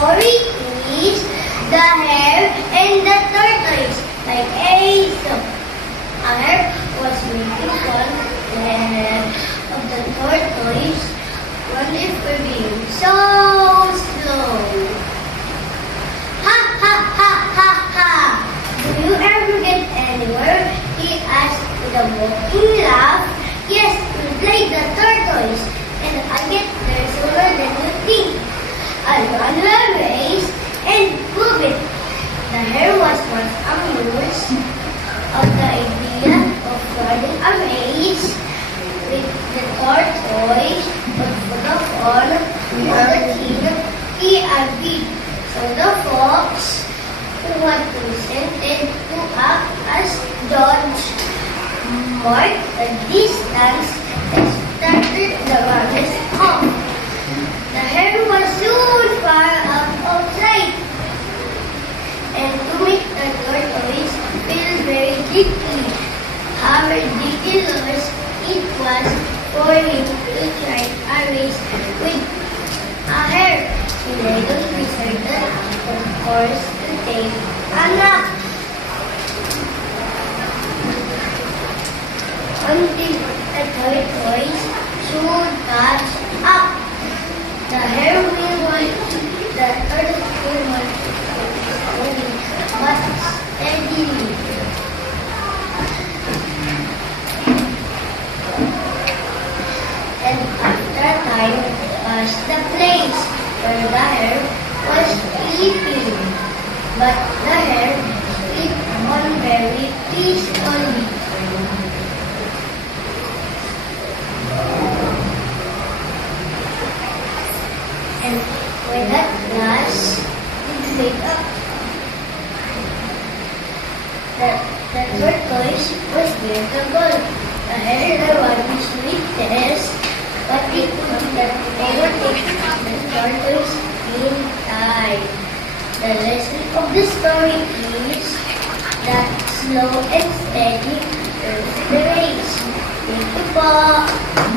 story is The Hare and the Tortoise by Aesop. A hare was making fun of the tortoise one day for being so slow. Ha ha ha ha ha! Do you ever get anywhere? He asked with a mocking laugh. Yes, we played the tortoise, and I get there sooner than you think. I run a race and prove it. The hare was once amused of the idea of running a race with the tortoise, but for the fun of the king, he agreed. So the fox, who had consented to act as judge, marked the distance and started the race off. The hare was soon far out of sight, and to make the tortoise feel very deeply how ridiculous it was for him to try a race with a hare. He later decided, of course, to take a nap. Until the tortoise soon catch up. The hare will want the tortoise will want slowly but steadily. And after time passed the place where the hare was sleeping. But the hare slept on very peacefully. And when at last it wake up, the tortoise was near the goal. The hare wanted to sweetness, but it could not overtake the tortoise in time. The lesson of the story is that slow and steady wins the race. Thank you po.